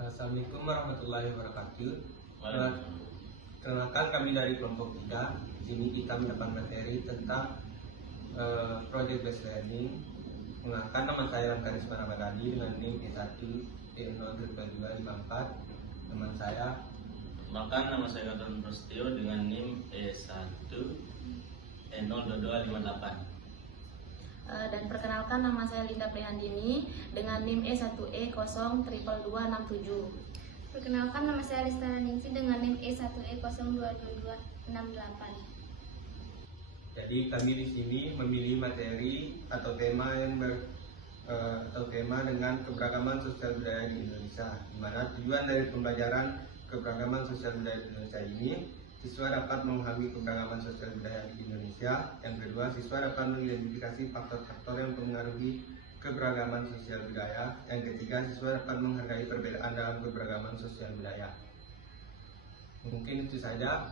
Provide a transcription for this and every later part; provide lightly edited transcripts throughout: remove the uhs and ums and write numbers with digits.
Assalamualaikum warahmatullahi wabarakatuh. Kenalkan, kami dari kelompok 3. Di sini kita mendapat materi tentang project based learning. Mengenalkan, nama saya Lamkarisma Ramadhani dengan NIM E1 E02254. Teman saya. Bahkan nama saya Gatot Prasetyo dengan NIM E1 E02258. Dan perkenalkan, nama saya Linda Prihandini dengan NIM E1E02267. Perkenalkan, nama saya Lestana Ningsi dengan NIM E1E02268. Jadi kami di sini memilih materi atau tema dengan keberagaman sosial budaya di Indonesia, di mana tujuan dari pembelajaran keberagaman sosial budaya di Indonesia ini, siswa dapat memahami keberagaman sosial budaya di Indonesia. Yang kedua, siswa dapat mengidentifikasi faktor-faktor yang mempengaruhi keberagaman sosial budaya. Yang ketiga, siswa dapat menghargai perbedaan dalam keberagaman sosial budaya. Mungkin itu saja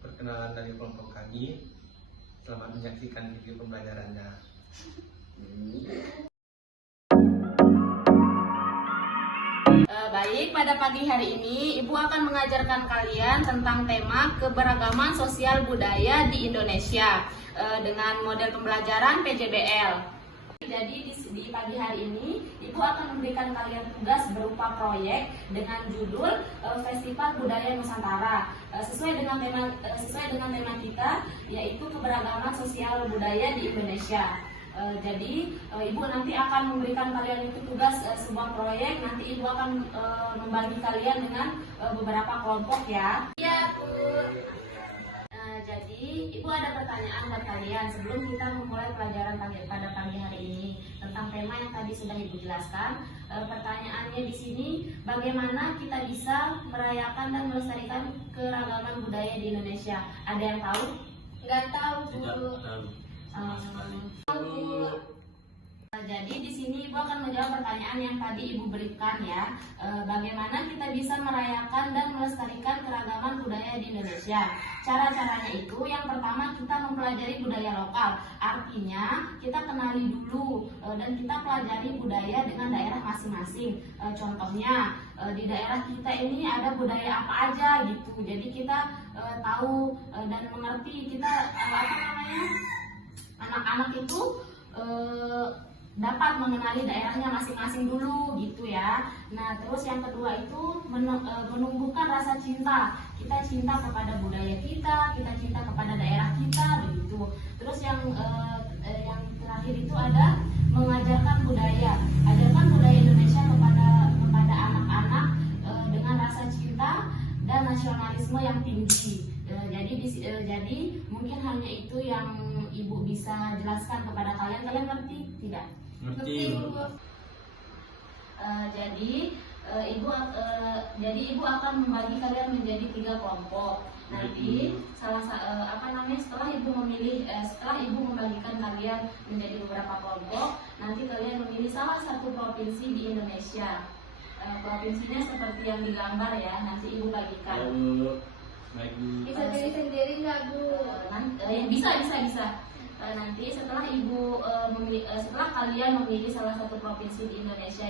perkenalan dari kelompok kami. Selamat menyaksikan video pembelajarannya. Baik, pada pagi hari ini Ibu akan mengajarkan kalian tentang tema keberagaman sosial budaya di Indonesia dengan model pembelajaran PJBL. Jadi di pagi hari ini Ibu akan memberikan kalian tugas berupa proyek dengan judul Festival Budaya Nusantara sesuai dengan tema kita, yaitu keberagaman sosial budaya di Indonesia. Jadi Ibu nanti akan memberikan kalian itu tugas sebuah proyek. Nanti Ibu akan membagi kalian dengan beberapa kelompok ya. Iya, Bu. Jadi Ibu ada pertanyaan buat kalian sebelum kita memulai pelajaran pada pagi hari ini tentang tema yang tadi sudah Ibu jelaskan. Pertanyaannya di sini, bagaimana kita bisa merayakan dan melestarikan keragaman budaya di Indonesia? Ada yang tahu? Nggak tahu, Bu. Jadi di sini Ibu akan menjawab pertanyaan yang tadi Ibu berikan ya. Bagaimana kita bisa merayakan dan melestarikan keragaman budaya di Indonesia? Cara-caranya itu, yang pertama kita mempelajari budaya lokal. Artinya kita kenali dulu dan kita pelajari budaya dengan daerah masing-masing. Contohnya di daerah kita ini ada budaya apa aja gitu. Jadi kita tahu dan mengerti, kita anak-anak itu dapat mengenali daerahnya masing-masing dulu gitu ya. Nah, terus yang kedua itu menumbuhkan rasa cinta. Kita cinta kepada budaya kita cinta kepada daerah kita begitu. Terus yang terakhir itu ada mengajarkan budaya. Ajarkan budaya Indonesia kepada anak-anak dengan rasa cinta dan nasionalisme yang tinggi. Jadi mungkin hanya itu yang Ibu bisa jelaskan kepada kalian. Kalian ngerti tidak? Ngerti. Jadi Ibu akan membagi kalian menjadi 3 kelompok. Nanti setelah Ibu membagikan kalian menjadi beberapa kelompok, nanti kalian memilih salah satu provinsi di Indonesia. Provinsinya seperti yang digambar ya. Nanti Ibu bagikan. Bisa jadi sendiri nggak, Bu? Bisa. Nanti setelah setelah kalian memilih salah satu provinsi di Indonesia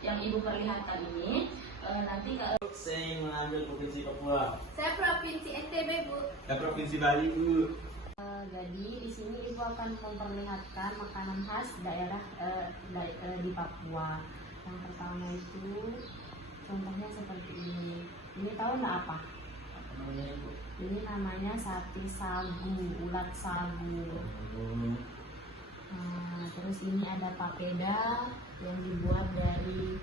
yang Ibu perlihatkan ini, nanti Saya mengambil provinsi Papua. Saya provinsi NTB, Bu. Saya provinsi Bali, Bu. Jadi di sini Ibu akan memperlihatkan makanan khas daerah di Papua. Yang pertama itu contohnya seperti ini. Ini tahu nggak apa? Ini namanya sate sagu, ulat sagu. Terus ini ada papeda yang dibuat dari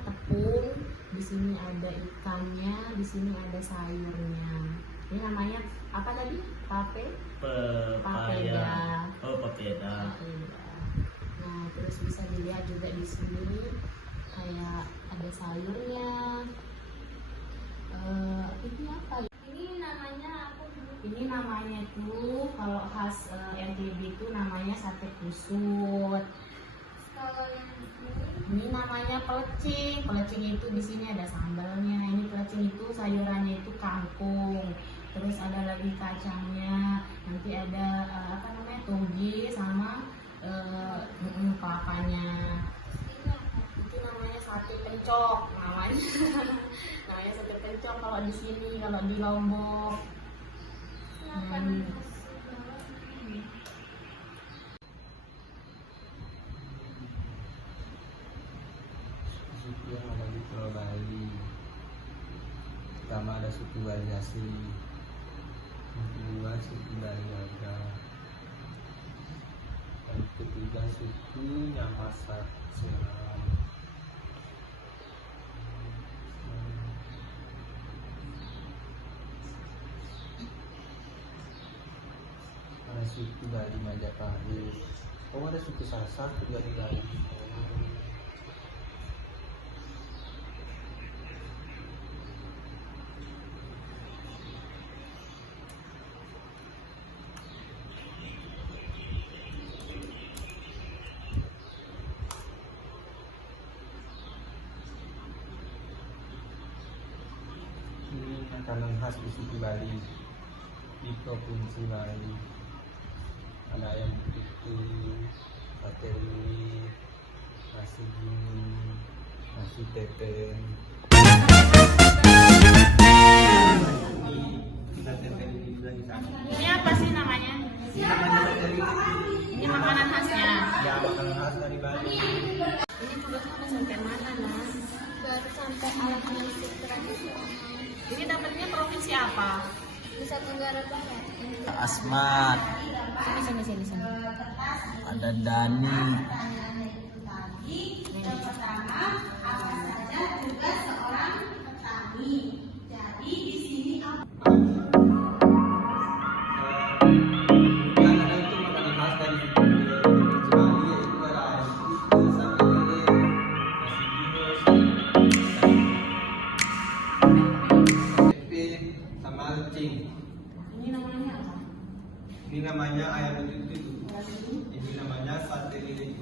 tepung. Di sini ada ikannya, di sini ada sayurnya. Ini namanya apa tadi? Papeda. Papeda. Nah, terus bisa dilihat juga di sini kayak ada sayurnya. Ini apa? Ini namanya apa, Bu? Ini namanya tuh kalau khas NTB itu namanya sate kusut. Kalau yang Ini namanya pelecing. Pelecing itu di sini ada sambalnya. Ini pelecing itu sayurannya itu kangkung. Terus ada lagi kacangnya. Nanti ada toge sama kelapanya. Itu namanya sate pencok namanya. Namanya sate pencok kalau di sini, kalau di Lombok. Suku yang ada di Pulau Bali. Pertama ada suku Bali asli, yang kedua suku Bali Waga, yang ketiga suku Nyampasat Seram. Ada suku Bali Majapahit. Oh, ada suku Sasak juga di Bali. Ini makanan khas di suku Bali, di provinsi Bali. Ada ayam putih, sate lilit, nasi gini, nasi tepeng. Kita tepeng ini juga di sana. Ini apa sih namanya? Ini namanya sate lilit. Ini makanan khasnya. Ya, makanan khas dari Bali. Ini tugasnya udah sampai mana, Mas? Baru sampai alat musik tradisional Ini dapatnya provinsi apa? Nusa Tenggara Barat. Asmat, Sini. ada Dani, Kemudian ada itu makanan khas dari provinsi Bali, yaitu ada ayam putih, sate lilit, nasi tempe, sama lecing. Ini namanya apa? Ini namanya ayam lilit itu. Ini namanya sate lilit.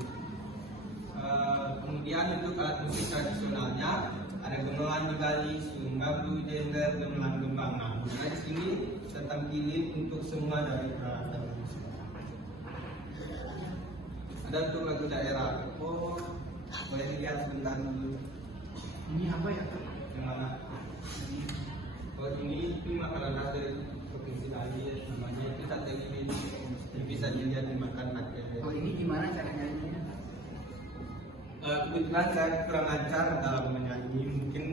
Kemudian untuk alat musik tradisionalnya ada gamelan di Bali, sulung bambu, jender, gamelan gembang. Nah, di sini saya tampilin untuk semua dari peralatan musik. Ada untuk lagu daerah. Oh, boleh dilihat sebentar dulu. Ini apa ya? Yang mana? Oh, ini itu makanan khas dari provinsi Bali, namanya itu sate lilit. Yang bisa dilihat dimakan pakai. Oh, ini gimana cara nyanyinya? Kebetulan saya kurang lancar dalam menyanyi, mungkin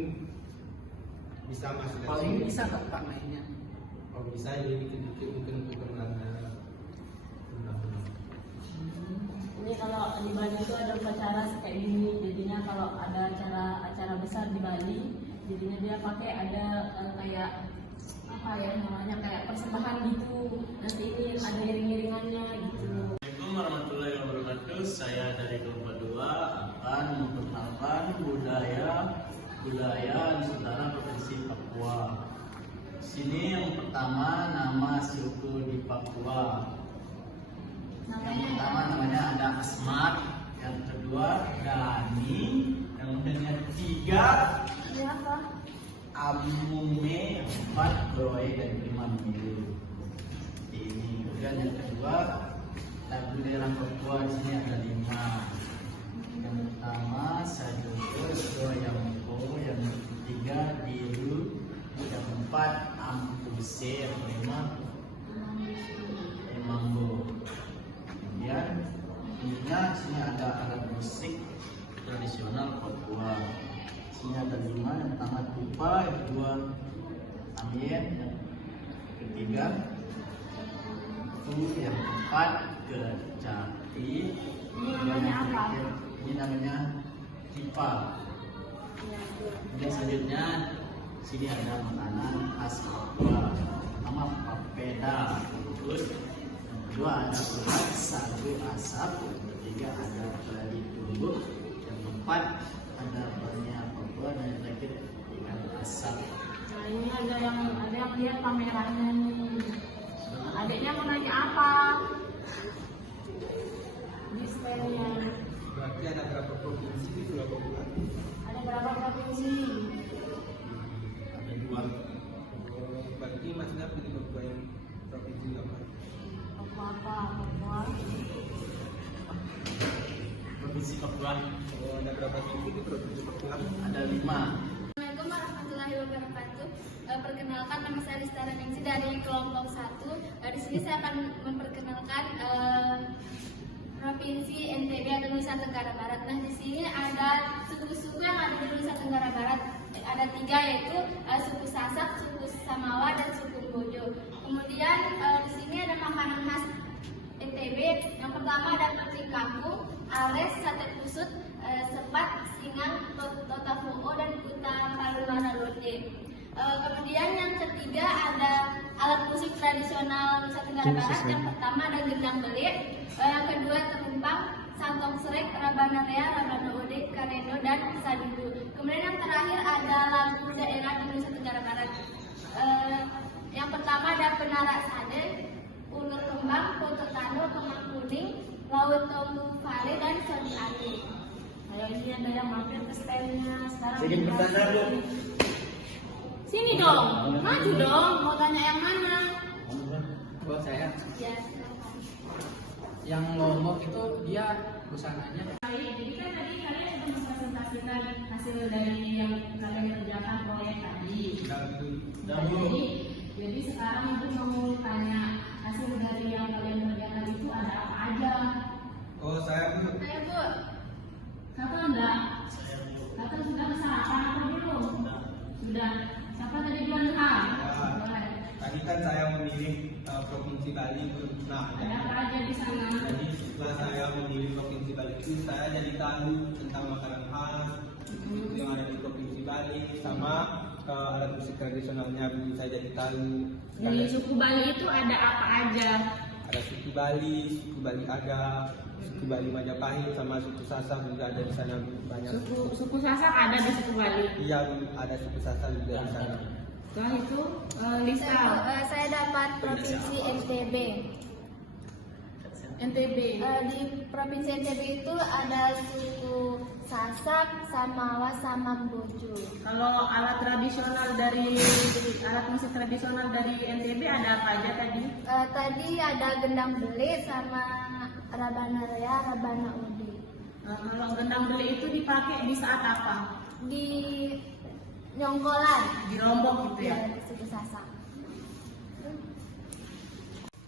bisa Mas. Kalau ini bisa nggak Pak mainnya? Oh, bisa ya, dikit-dikit mungkin untuk kemenangan. Ini kalau di Bali itu ada upacara kayak gini, jadinya kalau ada acara besar di Bali, jadinya dia pakai ada kayak apa ya namanya, kayak persembahan gitu. Nanti ini ada iring-iringannya gitu. Assalamualaikum warahmatullahi wabarakatuh. Saya dari kelompok 2 akan memperkenalkan budaya Nusantara Provinsi Papua. Sini yang pertama nama suku di Papua. Yang pertama namanya ada Asmat, yang kedua Dani, yang ketiga Ini apa? Amume, 4 Groe, dan 5 Milu. Ini kemudian yang kedua lagu daerah Papua, di sini ada 5. Yang pertama Sajogo, kedua Yamko, yang ketiga Biru, yang keempat Ampuse, yang kelima Emambo. Kemudian intinya sini ada alat musik tradisional Papua. Sini ada 5, yang pertama tupa, yang kedua amien, yang ketiga yang keempat kecapi. Ini namanya apa? Ini namanya tipa. Kemudian selanjutnya sini ada makanan khas Papua, pertama papeda, terus yang kedua ada urat sagu asap, yang ketiga ada keladi tumbuk, yang keempat ada banyak Papua, dan yang terakhir ikan asap. Nah ini ada yang lihat pamerannya nih. Adiknya mau nanya apa? Di stand-nya. Berarti ada berapa provinsi di Pulau Papua? Ada berapa provinsi? Ada 2. Berarti Masnya pilih Papua yang provinsi apa? Papua apa? Papua Papua. Provinsi Papua Ada berapa suku di Provinsi Papua? ada 5. Assalamualaikum warahmatullahi wabarakatuh. Perkenalkan, nama saya Listara Ningsi dari kelompok 1. Di sini saya akan memperkenalkan Provinsi NTB atau Nusa Tenggara Barat. Nah, di sini ada suku-suku yang ada di Nusa Tenggara Barat. Ada 3, yaitu suku Sasak, suku Samawa, dan suku Bojo. Kemudian di sini ada makanan khas NTB. Yang pertama ada pecing kangkung, ales, sate kusut, sepat, singang, totafuo, dan kuta paluana lode. Kemudian yang ketiga ada alat musik tradisional Nusa Tenggara Barat. Yang pertama ada gendang belik, yang kedua terumpang, santong serek, rabana rea, rabana ode, kareno, dan sadibu. Kemudian yang terakhir ada lagu daerah di Nusa Tenggara Barat. Yang pertama ada penara sade, ulur kembang, foto tano, kembang kuning, laut tombu vale, dan sodi ane. Nah, ini ada yang mampir ke standnya. Sekarang Sedikit kita bertanda, Bu. sini dong, maju dong. Mau tanya yang mana? Buat saya, Ya, yang Lombok itu dia busananya Jadi kan tadi kalian sudah mempresentasikan hasil dari yang kalian kerjakan proyek tadi. Jadi sekarang ibu mau tanya hasil dari yang kalian kerjakan itu ada apa aja? Oh, saya Bu. saya Bu. Satu enggak? Satu sudah kesarapan atau belum? Sudah. Siapa tadi bilang A? Boleh. Tadi kan saya memilih Provinsi Bali, Bu. Nah, Ada apa aja di sana? jadi setelah saya memilih Provinsi Bali itu, saya jadi tahu tentang makanan khas yang ada di Provinsi Bali, sama alat musik tradisionalnya, Bu. Saya jadi tahu. Di suku Bali itu ada apa aja? Ada suku Bali ada, suku Bali Majapahit, sama suku Sasak juga ada di sana, Bu. Banyak. Suku Sasak ada di suku Bali. Iya, Bu. Ada suku Sasak juga di sana. Setelah itu Lisa, Saya dapat Provinsi NTB. NTB. Di Provinsi NTB itu ada suku Sasak, Samawa, sama Bojo. Kalau alat musik tradisional dari NTB ada apa aja tadi? Tadi ada gendang beli sama rabana rea, rabana ode. Kalau gendang beli itu dipakai di saat apa? Di Nyonggolan, Di Lombok gitu ya? di suku Sasak.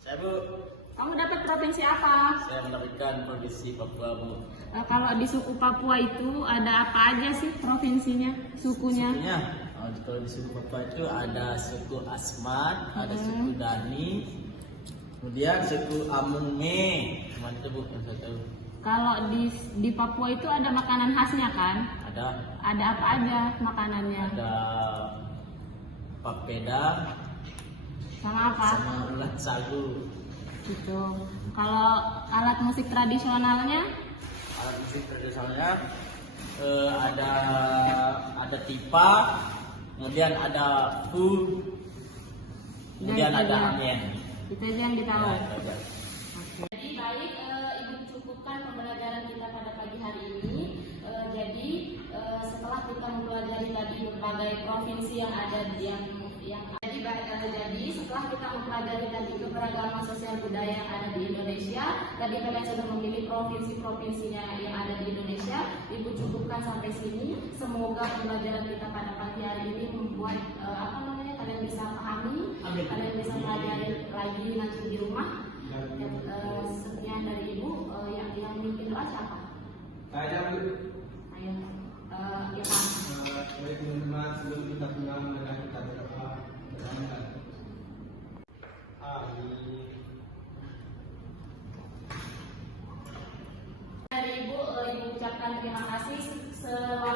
Saya Bu, Kamu dapat provinsi apa? saya mendapatkan Provinsi Papua, Bu. Kalau di suku Papua itu ada apa aja sih provinsinya, sukunya? Kalau di suku Papua itu ada suku Asmat, ada suku Dani, kemudian suku Amunge. Cuman itu Bu yang saya tahu. Kalau di Papua itu ada makanan khasnya kan? Ada apa aja makanannya? Ada papeda Sama apa? sama ulat sagu. Gitu. Kalau alat musik tradisionalnya? Alat musik tradisionalnya ada tipa, kemudian ada fu, kemudian Dan ada ada. angin. Itu aja yang ditahu. Ya, itu aja. Jadi baik, Ibu cukupkan pembelajaran kita pada pagi hari ini. Jadi setelah kita mempelajari tadi berbagai provinsi yang ada jadi setelah kita mempelajari tadi keberagaman sosial budaya yang ada di Indonesia, tadi kalian sudah memilih provinsi-provinsinya yang ada di Indonesia. Ibu cukupkan sampai sini. Semoga pembelajaran kita pada pagi hari ini membuat kalian bisa pahami, Amin. kalian bisa pelajari lagi nanti di rumah. Sekian dari Ibu. Yang mimpin doa siapa? Saya Bu. Ayo, Ilham. Baik teman-teman, sebelum kita pulang, mari kita berdoa. Amin. Dari Ibu ucapkan terima kasih selalu